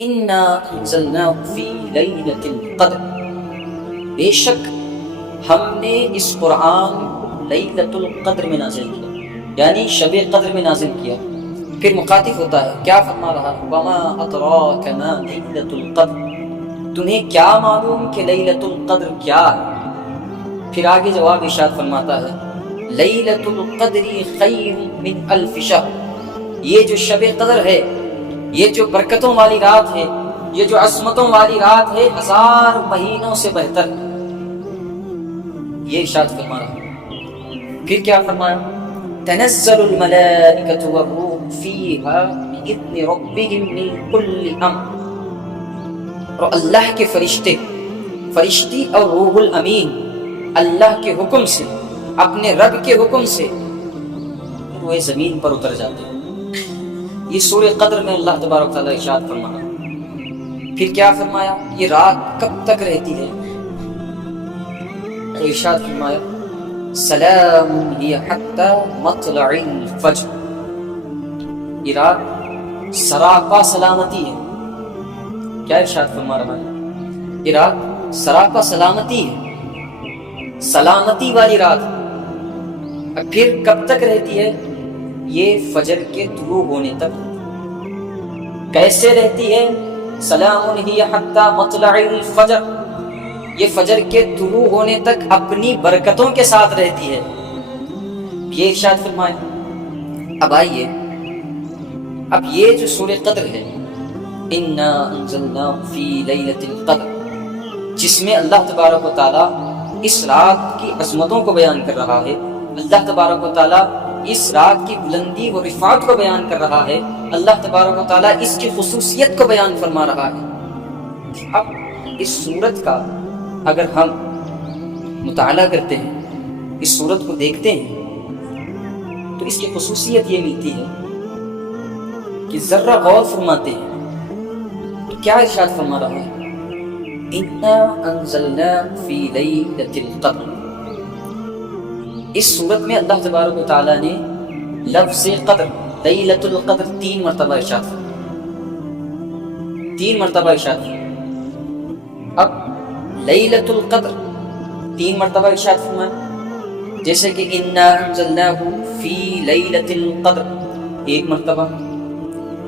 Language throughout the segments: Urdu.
انا انزلناہ فی لیلۃ القدر، بے شک ہم نے اس قرآن کو لیلۃ القدر میں نازل کیا، یعنی شب قدر میں نازل کیا۔ پھر مخاطب ہوتا ہے، کیا فرما رہا ہے؟ وما ادراک ما لیلۃ القدر، تمہیں کیا معلوم کہ لیلۃ القدر کیا ہے؟ پھر آگے جواب ارشاد فرماتا ہے، لیلۃ القدر خیر من الف شہر، یہ جو شب قدر ہے، یہ جو برکتوں والی رات ہے، یہ جو عظمتوں والی رات ہے، 1000 مہینوں سے بہتر ہے۔ یہ ارشاد فرما رہا ہے۔ پھر کیا فرمایا؟ تنزل الملائکۃ والروح فیہا بإذن ربہم من کل امر، اور اللہ کے فرشتی اور روح الامین اللہ کے حکم سے، اپنے رب کے حکم سے وہ زمین پر اتر جاتے ہیں۔ یہ سورہ قدر میں اللہ تبارک تعالیٰ ارشاد فرمایا۔ پھر کیا فرمایا؟ یہ رات کب تک رہتی ہے؟ تو ارشاد فرمایا، سلام ہی حتی مطلع الفجر، یہ رات سراپا سلامتی ہے۔ کیا ارشاد فرما رہا ہے؟ یہ رات سراپا سلامتی ہے، سلامتی والی رات۔ اب پھر کب تک رہتی ہے؟ یہ فجر کے طلوع ہونے تک۔ کیسے رہتی ہے؟ سلام ہی حتی مطلع الفجر، یہ فجر کے طلوع ہونے تک اپنی برکتوں کے ساتھ رہتی ہے۔ یہ ارشاد فرمایا۔ اب آئیے، اب یہ جو سورہ قدر ہے، انا انزلناہ فی لیلۃ القدر، جس میں اللہ تبارک و تعالیٰ اس رات کی عظمتوں کو بیان کر رہا ہے، اللہ تبارک و تعالیٰ اس رات کی بلندی و رفعت کو بیان کر رہا ہے، اللہ تبارک و تعالیٰ اس کی خصوصیت کو بیان فرما رہا ہے۔ اب اس سورت کا اگر ہم مطالعہ کرتے ہیں، اس سورت کو دیکھتے ہیں، تو اس کی خصوصیت یہ ملتی ہے کہ ذرہ غور فرماتے ہیں تو کیا ارشاد فرما رہا ہے؟ انا انزلنا فی لیلۃ القدر، اس صورت میں اللہ تبارک و تعالیٰ نے لفظ قدر، لیلۃ القدر 3 مرتبہ ارشاد فرمایا، 3 مرتبہ ارشاد فرمایا۔ اب لیلۃ القدر 3 مرتبہ ارشاد فرمایا، جیسے کہ انا انزلناہ فی لیلۃ القدر 1 مرتبہ،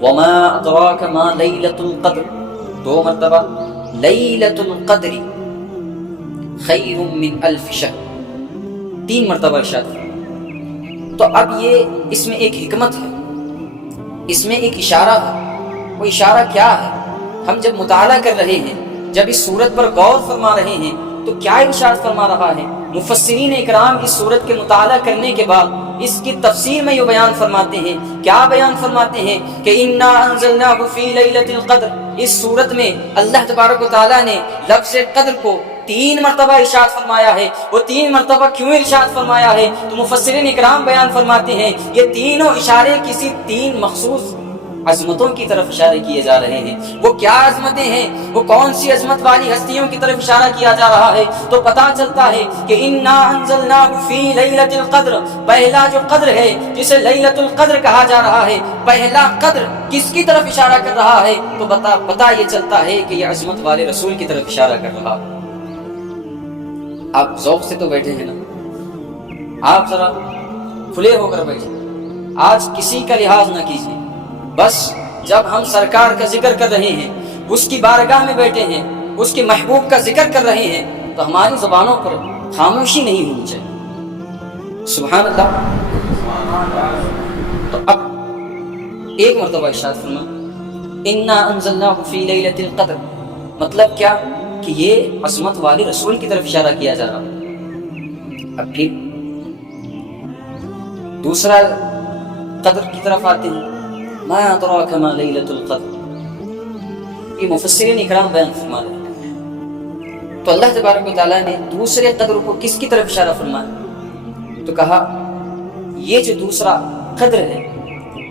وما ادراک ما لیلۃ القدر 2 مرتبہ، لیلۃ القدر خیر من الف شہر 3 مرتبہ ارشاد فرمایا۔ تو اب یہ اس میں ایک حکمت ہے، اس میں ایک اشارہ ہے۔ وہ اشارہ کیا ہے؟ ہم جب مطالعہ کر رہے ہیں، جب اس صورت پر غور فرما رہے ہیں، تو کیا ارشاد فرما رہا ہے؟ مفسرین اکرام اس صورت کے مطالعہ کرنے کے بعد اس کی تفسیر میں یہ بیان فرماتے ہیں، کیا بیان فرماتے ہیں کہ انا انزلناہ فی لیلۃ القدر، اس صورت میں اللہ تبارک و تعالیٰ نے لفظ قدر کو 3 مرتبہ ارشاد فرمایا ہے۔ وہ 3 مرتبہ کیوں ارشاد فرمایا ہے؟ تو مفسرین اکرام بیان فرماتے ہیں، یہ تینوں اشارے کسی 3 مخصوص عظمتوں کی طرف اشارے کیے جا رہے ہیں۔ وہ کیا عظمتیں ہیں؟ وہ کون سی عظمت والی ہستیوں کی طرف اشارہ کیا جا رہا ہے؟ تو پتہ چلتا ہے کہ انا انزلناہ فی لیلۃ القدر، پہلا جو قدر ہے جسے لیلۃ القدر کہا جا رہا ہے، پہلا قدر کس کی طرف اشارہ کر رہا ہے؟ تو پتہ یہ چلتا ہے کہ یہ عظمت والے رسول کی طرف اشارہ کر رہا ہے۔ آپ ذوق سے تو بیٹھے ہیں نا، آپ ذرا کھلے ہو کر بیٹھے، آج کسی کا لحاظ نہ کیجیے۔ بس جب ہم سرکار کا ذکر کر رہے ہیں، اس کی بارگاہ میں بیٹھے ہیں، اس کے محبوب کا ذکر کر رہے ہیں، تو ہماری زبانوں پر خاموشی نہیں ہونی چاہیے۔ سبحان اللہ۔ تو اب 1 مرتبہ ارشاد فرما، انا انزلناہ فی لیلۃ القدر، مطلب کیا؟ کہ یہ عظمت والے رسول کی طرف اشارہ کیا جا رہا۔ اب پھر دوسرا قدر کی طرف آتے ہیں، ما ادراک ما لیلۃ القدر، یہ مفسرین اکرام بیان فرما رہے ہیں۔ تو اللہ تبارک و تعالیٰ نے دوسرے قدر کو کس کی طرف اشارہ فرمایا؟ تو کہا یہ جو دوسرا قدر ہے،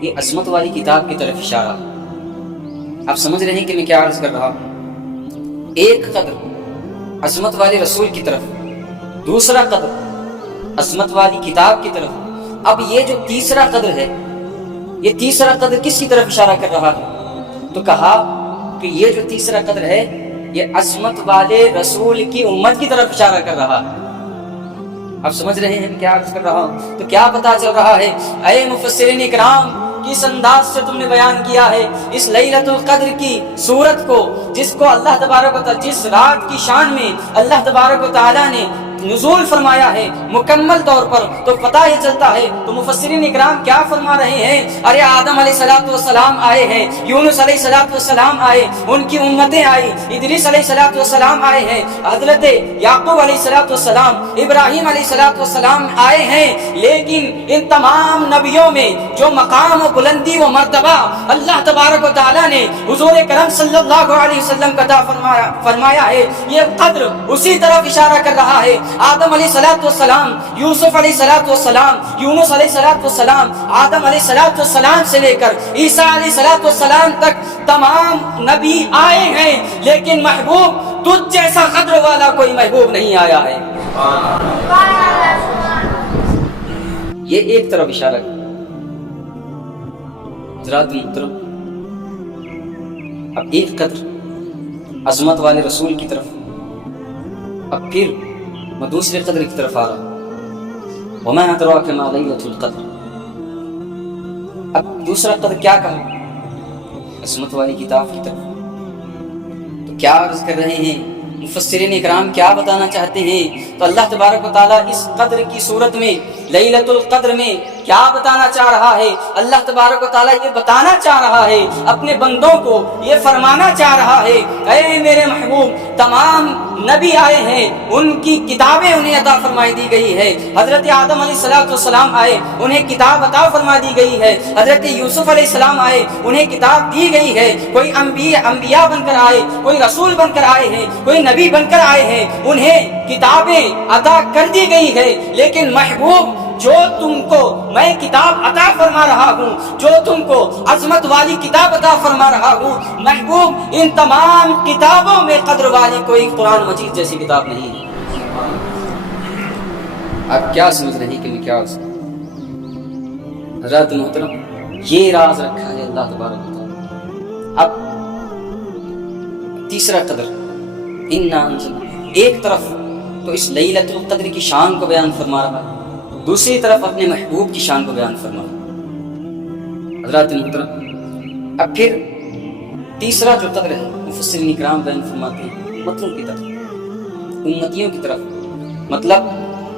یہ عظمت والی کتاب کی طرف اشارہ۔ آپ سمجھ رہے ہیں کہ میں کیا عرض کر رہا ہوں؟ ایک قدر عظمت والے رسول کی طرف، دوسرا قدر عظمت والی کتاب کی طرف۔ اب یہ جو تیسرا قدر ہے، یہ تیسرا قدر کس کی طرف اشارہ کر رہا ہے؟ تو کہا کہ یہ جو تیسرا قدر ہے یہ عظمت والے رسول کی امت کی طرف اشارہ کر رہا ہے۔ آپ سمجھ رہے ہیں کیا عرض کر رہا ہوں؟ تو کیا پتا چل رہا ہے؟ اے مفسرین اکرام، کس انداز سے تم نے بیان کیا ہے اس لیلۃ القدر کی صورت کو، جس کو اللہ تبارک و تعالی، جس رات کی شان میں اللہ تبارک و تعالی نے نزول فرمایا ہے مکمل طور پر، تو پتہ یہ چلتا ہے۔ تو مفسرین اکرام کیا فرما رہے ہیں؟ ارے آدم علیہ الصلوۃ والسلام آئے ہیں، یونس علیہ الصلوۃ والسلام آئے، ان کی امتیں آئی، ادریس علیہ الصلوۃ والسلام آئے ہیں، حضرت یعقوب علیہ الصلوۃ والسلام، ابراہیم علیہ الصلوۃ والسلام آئے ہیں، لیکن ان تمام نبیوں میں جو مقام و بلندی و مرتبہ اللہ تبارک و تعالی نے حضور کرم صلی اللہ علیہ وسلم کا عطا فرمایا ہے، یہ قدر اسی طرف اشارہ کر رہا ہے۔ آدم علیہ الصلوۃ والسلام، یوسف علیہ الصلوۃ والسلام، یونس علیہ الصلوۃ والسلام، آدم علیہ الصلوۃ والسلام سے لے کر عیسیٰ علیہ الصلوۃ والسلام تک تمام نبی آئے ہیں، لیکن محبوب تجھ جیسا قدر والا کوئی محبوب نہیں آیا ہے۔ یہ ایک طرف اشارہ ہے۔ حضرات محترم، اب ایک قدر عظمت والے رسول کی طرف، اب پھر میں دوسرے قدر کی طرف آ رہا ہوں۔ وما ادراک ما لیلۃ القدر۔ اب دوسرا قدر کیا کہا؟ عظمت والی کتاب کی طرف۔ تو کیا عرض کر رہے ہیں مفسرین اکرام، کیا بتانا چاہتے ہیں؟ تو اللہ تبارک و تعالیٰ اس قدر کی صورت میں، لیلۃ القدر میں کیا بتانا چاہ رہا ہے؟ اللہ تبارک و تعالیٰ یہ بتانا چاہ رہا ہے اپنے بندوں کو، یہ فرمانا چاہ رہا ہے، اے میرے محبوب، تمام نبی آئے ہیں، ان کی کتابیں انہیں عطا فرمائی دی گئی ہے۔ حضرت آدم علیہ الصلوۃ والسلام آئے، انہیں کتاب عطا فرما دی گئی ہے۔ حضرت یوسف علیہ السلام آئے، انہیں کتاب دی گئی ہے۔ کوئی انبیاء بن کر آئے، کوئی رسول بن کر آئے ہیں، کوئی نبی بن کر آئے ہیں، انہیں کتابیں عطا کر دی گئی ہے۔ لیکن محبوب، جو تم کو میں کتاب عطا فرما رہا ہوں، جو تم کو عظمت والی کتاب عطا فرما رہا ہوں، محبوب ان تمام کتابوں میں قدر والی کوئی قرآن مجید جیسی کتاب نہیں ہے۔ آپ کیا سمجھ رہے ہیں کہ میں کیا حضرات محترم، یہ راز رکھا ہے اللہ تبارک و تعالی۔ اب تیسرا قدر، انا انزلنا، ایک طرف تو اس لیلۃ القدر کی شان کو بیان فرما رہا ہے، دوسری طرف اپنے محبوب کی شان کو بیان فرما رہا ہے۔ حضرات محترم، اب پھر تیسرا جو قدر ہے مفسرین اکرام بیان فرماتے ہیں مطلوب کی طرف، امتیوں کی طرف۔ مطلب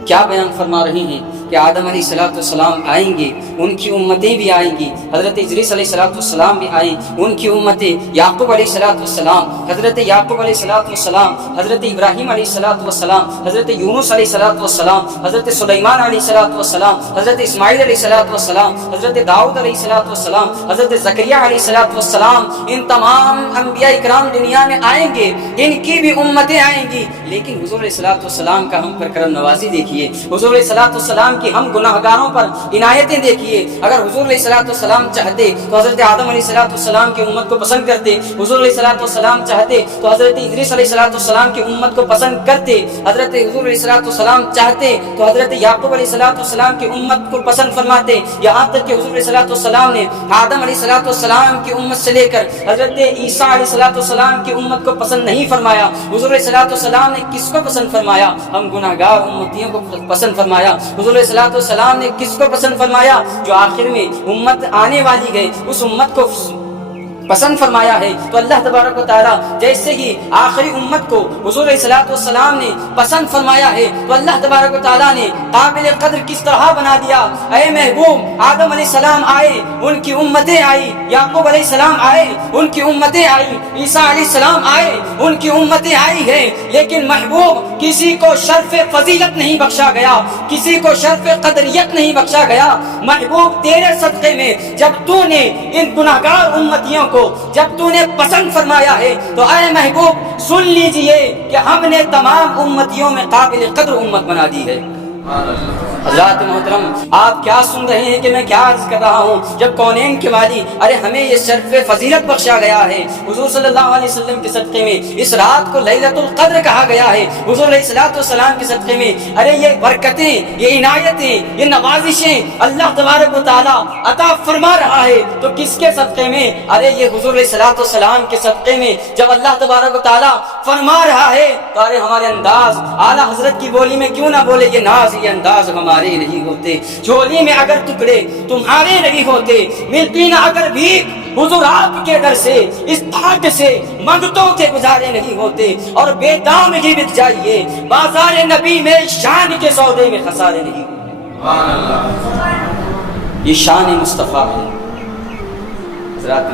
کیا بیان فرما رہے ہیں کہ آدم علیہ الصلوۃ والسلام آئیں گے، ان کی امتیں بھی آئیں گی، حضرت ادریس علیہ الصلوۃ والسلام بھی آئیں، ان کی امتیں، یعقوب علیہ الصلوۃ والسلام، حضرت یعقوب علیہ الصلوۃ والسلام، حضرت ابراہیم علیہ الصلوۃ والسلام، حضرت یونس علیہ الصلوۃ والسلام، حضرت سلیمان علیہ الصلوۃ والسلام، حضرت اسماعیل علیہ الصلوۃ والسلام، حضرت داؤد علیہ الصلوۃ والسلام، حضرت زکریا علیہ الصلوۃ والسلام، ان تمام انبیاء کرام دنیا میں آئیں گے، ان کی بھی امتیں آئیں گی۔ لیکن حضور علیہ الصلوۃ والسلام کا ہم پر کرم نوازی دیکھیے، حضور علیہ الصلوۃ والسلام کی ہم گناہ گاروں پر عنایتیں دیکھیے۔ اگر حضور علیہ الصلوۃ والسلام چاہتے تو حضرت آدم علیہ الصلوۃ والسلام کی امت کو پسند کرتے، حضور علیہ الصلوۃ والسلام چاہتے تو حضرت ادریس علیہ الصلوۃ والسلام کی امت کو پسند کرتے، حضرت حضور علیہ الصلوۃ والسلام چاہتے تو حضرت یعقوب علیہ الصلوۃ والسلام کی امت کو پسند فرماتے، یہاں تک کہ حضور علیہ الصلوۃ والسلام نے آدم علیہ الصلوۃ والسلام کی امت سے لے کر حضرت عیسیٰ علیہ الصلوۃ والسلام کی امت کو پسند نہیں فرمایا۔ حضور علیہ الصلوۃ والسلام نے کس کو پسند فرمایا؟ ہم گناہ گار امتیوں کو پسند فرمایا۔ حضور علیہ الصلوۃ والسلام نے کس کو پسند فرمایا؟ جو آخر میں امت آنے والی ہے اس امت کو پسند فرمایا ہے۔ تو اللہ تبارک و تعالیٰ جیسے ہی آخری امت کو حضور علیہ الصلوۃ والسلام نے پسند فرمایا ہے، تو اللہ تبارک و تعالیٰ نے قابل قدر کس طرح بنا دیا۔ اے محبوب، آدم علیہ السلام آئے، ان کی امتیں آئی، یعقوب علیہ السلام آئے، ان کی امتیں آئی، عیسیٰ علیہ السلام آئے، ان کی امتیں آئی ہیں، لیکن محبوب کسی کو شرف فضیلت نہیں بخشا گیا، کسی کو شرف قدریت نہیں بخشا گیا۔ محبوب تیرے صدقے میں جب تو نے ان گناہ گار امتیوں کو جب تو نے پسند فرمایا ہے، تو اے محبوب سن لیجئے کہ ہم نے تمام امتیوں میں قابل قدر امت بنا دی ہے۔ حضرات محترم، آپ کیا سن رہے ہیں کہ میں کیا عرض کر رہا ہوں؟ جب کونین کے والی ارے ہمیں یہ شرف فضیلت بخشا گیا ہے، حضور صلی اللہ علیہ وسلم کے صدقے میں اس رات کو لیلۃ القدر کہا گیا ہے، حضور علیہ الصلوۃ والسلام کے صدقے میں ارے یہ برکتیں، یہ عنایتیں، یہ نوازشیں اللہ تبارک و تعالیٰ عطا فرما رہا ہے، تو کس کے صدقے میں؟ ارے یہ حضور علیہ الصلوۃ والسلام کے صدقے میں جب اللہ تبارک و تعالیٰ فرما رہا ہے تو ارے ہمارے انداز اعلیٰ حضرت کی بولی میں کیوں نہ بولے، یہ ناز یہ انداز ہمارے نہیں ہوتے، جھولی میں اگر ٹکڑے تمہارے نہیں ہوتے، ملتی نہ اگر بھیک حضور آپ کے در سے، اس تاک سے منگتوں کے گزارے نہیں ہوتے، اور بے دام ہی بک جائیے بازار نبی میں شان کے سودے میں خسارے نہیں ہوتے۔ یہ شان مصطفیٰ ہے حضرات۔